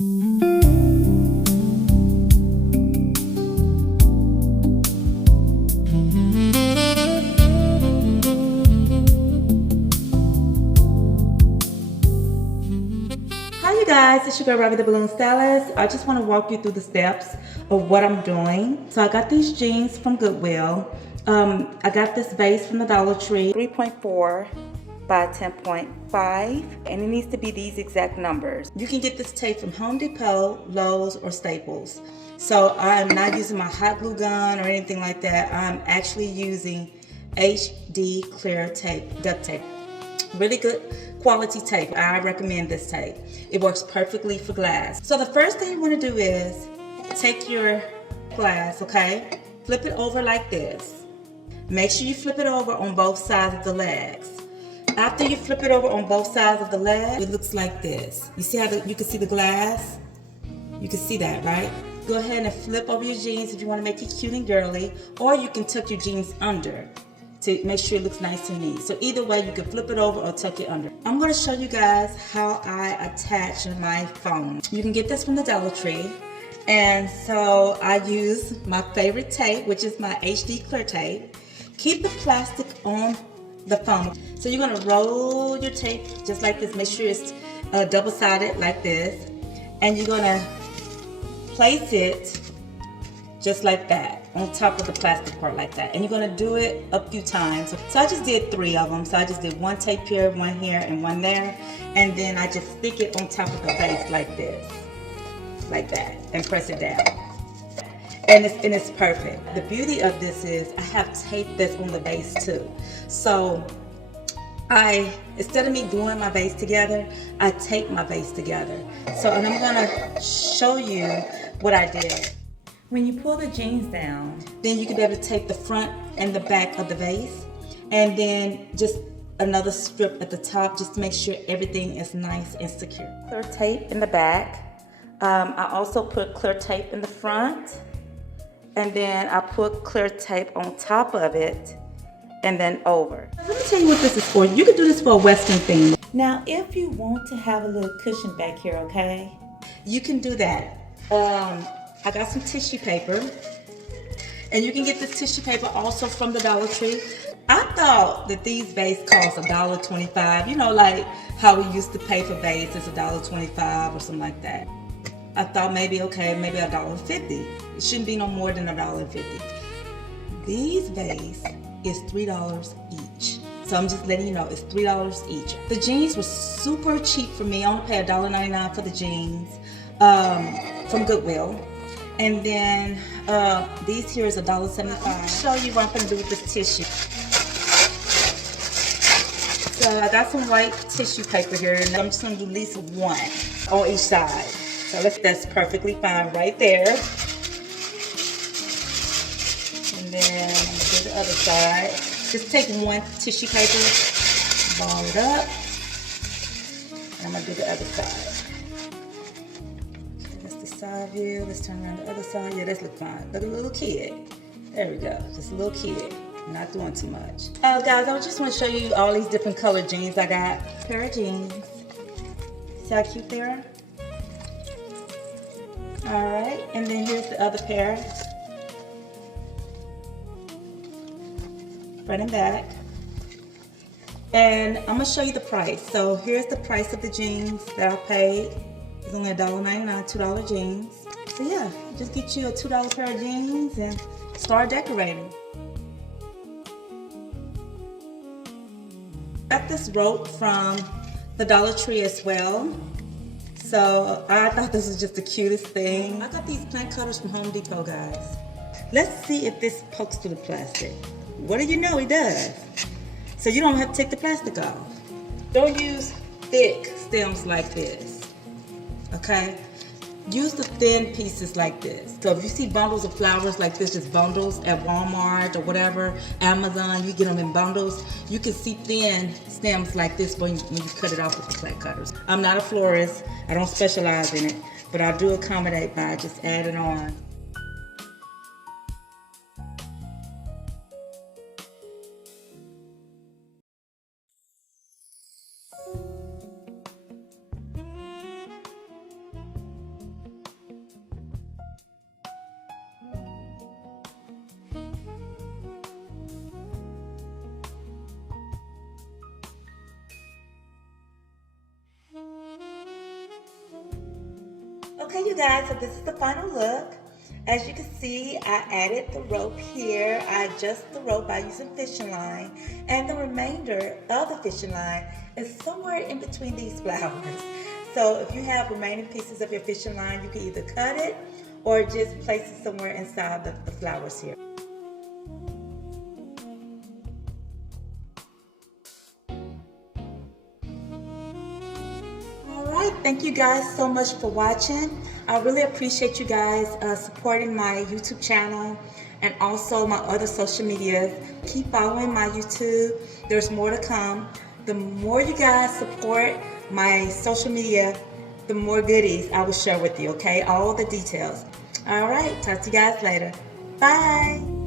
Hi you guys, it's your girl Robbie the Balloon Stylist. I just want to walk you through the steps of what I'm doing. So I got these jeans from Goodwill. I got this vase from the Dollar Tree, 3.4 by 10.5, and it needs to be these exact numbers. You can get this tape from Home Depot, Lowe's, or Staples. So I'm not using my hot glue gun or anything like that. I'm actually using HD clear tape, duct tape. Really good quality tape. I recommend this tape. It works perfectly for glass. So the first thing you want to do is take your glass, okay? Flip it over like this. Make sure you flip it over on both sides of the legs. After you flip it over on both sides of the leg, it looks like this. You see how you can see the glass? You can see that, right? Go ahead and flip over your jeans if you want to make it cute and girly, or you can tuck your jeans under to make sure it looks nice and neat. So either way, you can flip it over or tuck it under. I'm going to show you guys how I attach my phone. You can get this from the Dollar Tree. And so I use my favorite tape, which is my HD clear tape. Keep the plastic on the phone. So you're going to roll your tape just like this. Make sure it's double-sided like this. And you're going to place it just like that on top of the plastic part like that, and you're going to do it a few times. So I just did 3 of them. So I just did one tape here, one here, and one there, and then I just stick it on top of the vase like this, like that, and press it down, and it's perfect. The beauty of this is I have tape that's on the vase too. So instead of me gluing my vase together, I tape my vase together. So, and I'm going to show you what I did. When you pull the jeans down, then you can be able to tape the front and the back of the vase, and then just another strip at the top just to make sure everything is nice and secure. Clear tape in the back. I also put clear tape in the front, and then I put clear tape on top of it and then over. Let me tell you what this is for. You can do this for a Western theme. Now, if you want to have a little cushion back here, okay, you can do that. I got some tissue paper, and you can get this tissue paper also from the Dollar Tree. I thought that these vases cost $1.25. You know, like how we used to pay for vases, $1.25 or something like that. I thought maybe, okay, maybe $1.50. It shouldn't be no more than $1.50. These vases is $3 each. So I'm just letting you know, it's $3 each. The jeans were super cheap for me. I only paid $1.99 for the jeans from Goodwill. And then these here is $1.75. I'll show you what I'm gonna do with this tissue. So I got some white tissue paper here, and I'm just gonna do at least one on each side. So that's perfectly fine right there. And then I'm gonna do the other side. Just take one tissue paper, ball it up, and I'm gonna do the other side. Side view. Let's turn around the other side. Yeah, that's look fine. Look, a little kid. There we go. Just a little kid. Not doing too much. Guys, I just want to show you all these different colored jeans I got. Pair of jeans. See how cute they are? Alright, and then here's the other pair. Front and back. And I'm going to show you the price. So here's the price of the jeans that I paid. It's only $1.99, $2 jeans. So yeah, just get you a $2 pair of jeans and start decorating. Got this rope from the Dollar Tree as well. So I thought this was just the cutest thing. I got these plant cutters from Home Depot, guys. Let's see if this pokes through the plastic. What do you know, it does. So you don't have to take the plastic off. Don't use thick stems like this. Okay, use the thin pieces like this. So if you see bundles of flowers like this, just bundles at Walmart or whatever, Amazon, you get them in bundles. You can see thin stems like this when you cut it off with the plant cutters. I'm not a florist. I don't specialize in it, but I do accommodate by just adding on. Okay, you guys, so this is the final look. As you can see, I added the rope here. I adjust the rope by using fishing line, and the remainder of the fishing line is somewhere in between these flowers. So if you have remaining pieces of your fishing line, you can either cut it or just place it somewhere inside the flowers here. Alright, thank you guys so much for watching. I really appreciate you guys supporting my YouTube channel and also my other social medias. Keep following my YouTube. There's more to come. The more you guys support my social media, the more goodies I will share with you, okay? All the details. Alright, talk to you guys later. Bye!